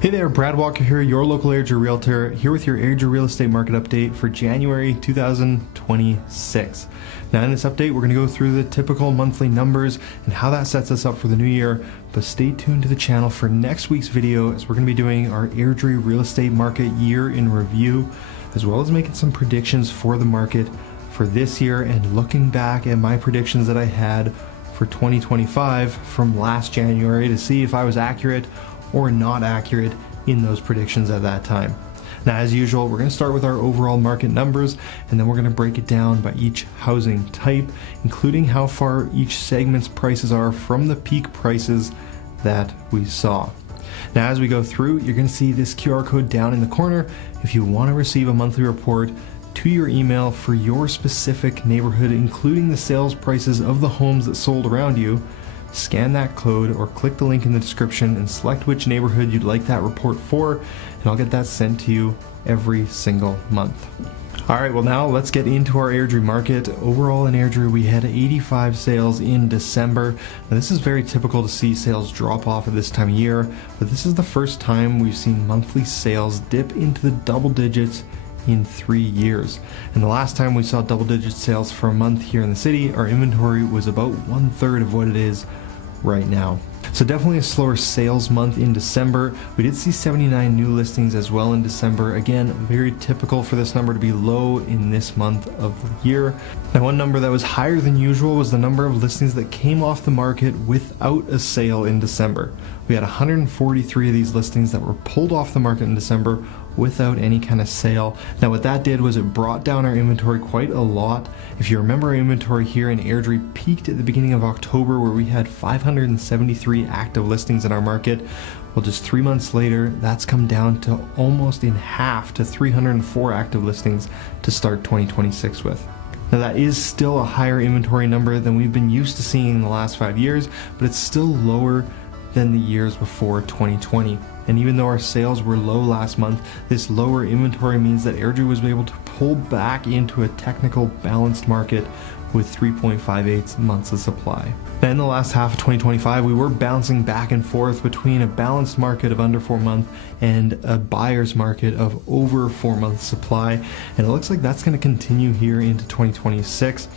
Hey there, Brad Walker here, your local Airdrie Realtor, here with your Airdrie real estate market update for January 2026. Now in this update, we're going to go through the typical monthly numbers and how that sets us up for the new year, but stay tuned to the channel for next week's video as we're going to be doing our Airdrie real estate market year in review, as well as making some predictions for the market for this year and looking back at my predictions that I had for 2025 from last January to see if I was accurate or not accurate in those predictions at that time. Now, as usual, we're going to start with our overall market numbers, and then we're going to break it down by each housing type, including how far each segment's prices are from the peak prices that we saw. Now, as we go through, you're going to see this QR code down in the corner. If you want to receive a monthly report to your email for your specific neighborhood, including the sales prices of the homes that sold around you, scan that code or click the link in the description and select which neighborhood you'd like that report for, and I'll get that sent to you every single month. Alright, well now let's get into our Airdrie market. Overall in Airdrie we had 85 sales in December. Now this is very typical to see sales drop off at this time of year, but this is the first time we've seen monthly sales dip into the double digits in 3 years. And the last time we saw double-digit sales for a month here in the city, our inventory was about 1/3 of what it is right now. So definitely a slower sales month in December. We did see 79 new listings as well in December. Again, very typical for this number to be low in this month of the year. Now, one number that was higher than usual was the number of listings that came off the market without a sale in December. We had 143 of these listings that were pulled off the market in December without any kind of sale. Now what that did was it brought down our inventory quite a lot. If you remember, our inventory here in Airdrie peaked at the beginning of October where we had 573 active listings in our market. Well, just 3 months later, that's come down to almost in half to 304 active listings to start 2026 with. Now that is still a higher inventory number than we've been used to seeing in the last 5 years, but it's still lower than the years before 2020. And even though our sales were low last month, this lower inventory means that Airdrie was able to pull back into a technical balanced market with 3.58 months of supply. Now in the last half of 2025, we were bouncing back and forth between a balanced market of under 4 months and a buyer's market of over 4 months supply. And it looks like that's going to continue here into 2026.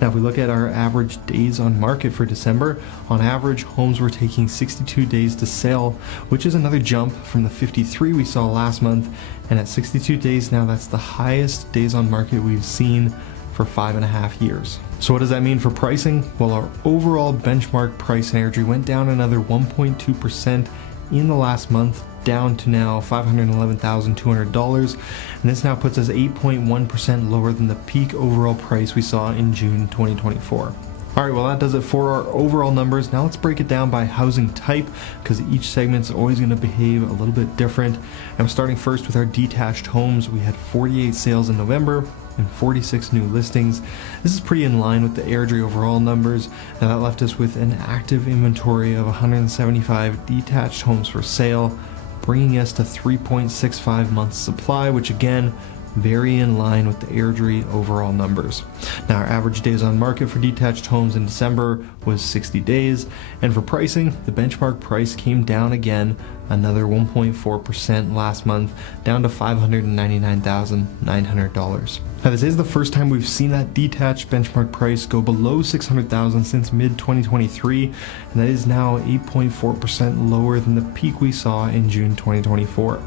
Now, if we look at our average days on market for December, on average, homes were taking 62 days to sell, which is another jump from the 53 we saw last month. And at 62 days now, that's the highest days on market we've seen for 5.5 years. So what does that mean for pricing? Well, our overall benchmark price in Airdrie went down another 1.2% in the last month, down to now $511,200, and this now puts us 8.1% lower than the peak overall price we saw in June 2024. Alright, well that does it for our overall numbers. Now let's break it down by housing type, because each segment's always going to behave a little bit different. I'm starting first with our detached homes. We had 48 sales in November and 46 new listings. This is pretty in line with the Airdrie overall numbers. Now that left us with an active inventory of 175 detached homes for sale, bringing us to 3.65 months supply, which again, very in line with the Airdrie overall numbers. Now our average days on market for detached homes in December was 60 days, and for pricing, the benchmark price came down again another 1.4% last month, down to $599,900. Now this is the first time we've seen that detached benchmark price go below $600,000 since mid-2023, and that is now 8.4% lower than the peak we saw in June 2024.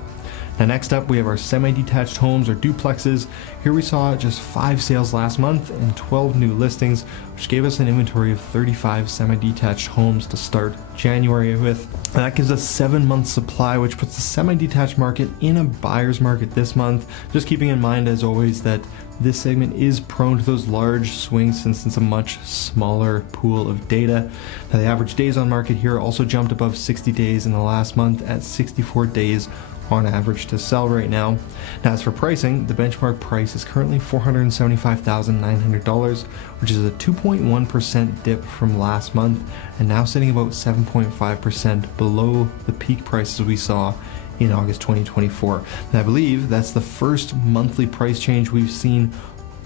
Now next up we have our semi-detached homes or duplexes. Here we saw just 5 sales last month and 12 new listings, which gave us an inventory of 35 semi-detached homes to start January with. And that gives us 7 months supply, which puts the semi-detached market in a buyer's market this month. Just keeping in mind as always that this segment is prone to those large swings since it's a much smaller pool of data. Now the average days on market here also jumped above 60 days in the last month at 64 days on average to sell right now. Now as for pricing, the benchmark price is currently $475,900, which is a 2.1% dip from last month and now sitting about 7.5% below the peak prices we saw in August 2024. And I believe that's the first monthly price change we've seen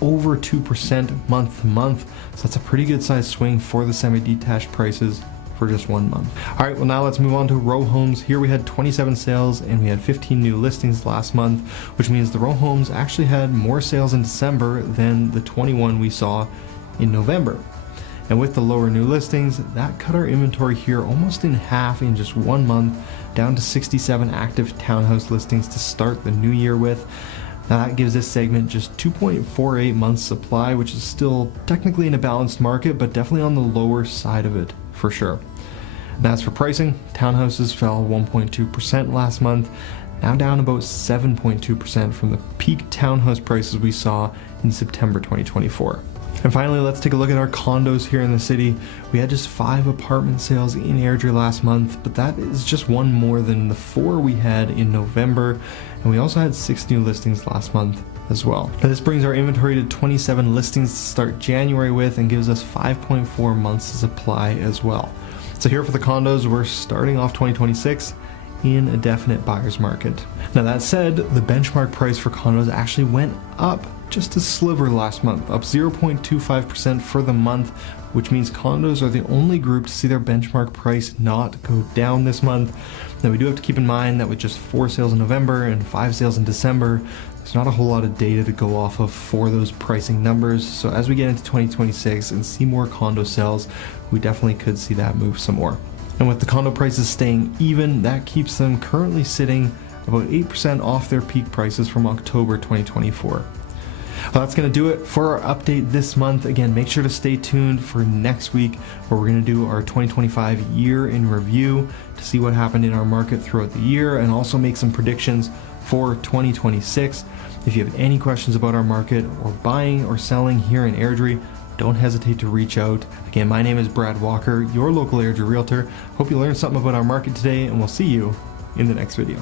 over 2% month to month. So that's a pretty good sized swing for the semi-detached prices for just 1 month. All right, well now let's move on to row homes. Here we had 27 sales and we had 15 new listings last month, which means the row homes actually had more sales in December than the 21 we saw in November. And with the lower new listings, that cut our inventory here almost in half in just 1 month, down to 67 active townhouse listings to start the new year with. Now that gives this segment just 2.48 months supply, which is still technically in a balanced market, but definitely on the lower side of it for sure. And as for pricing, townhouses fell 1.2% last month, now down about 7.2% from the peak townhouse prices we saw in September 2024. And finally, let's take a look at our condos here in the city. We had just 5 apartment sales in Airdrie last month, but that is just one more than the 4 we had in November. And we also had 6 new listings last month as well. Now this brings our inventory to 27 listings to start January with and gives us 5.4 months of supply as well. So here for the condos, we're starting off 2026 in a definite buyer's market. Now that said, the benchmark price for condos actually went up just a sliver last month, up 0.25% for the month, which means condos are the only group to see their benchmark price not go down this month. Now we do have to keep in mind that with just 4 sales in November and 5 sales in December, there's not a whole lot of data to go off of for those pricing numbers. So as we get into 2026 and see more condo sales, we definitely could see that move some more. And with the condo prices staying even, that keeps them currently sitting about 8% off their peak prices from October 2024. Well, that's going to do it for our update this month. Again, make sure to stay tuned for next week where we're going to do our 2025 year in review to see what happened in our market throughout the year and also make some predictions for 2026. If you have any questions about our market or buying or selling here in Airdrie, don't hesitate to reach out. Again, my name is Brad Walker, your local Airdrie Realtor. Hope you learned something about our market today, and we'll see you in the next video.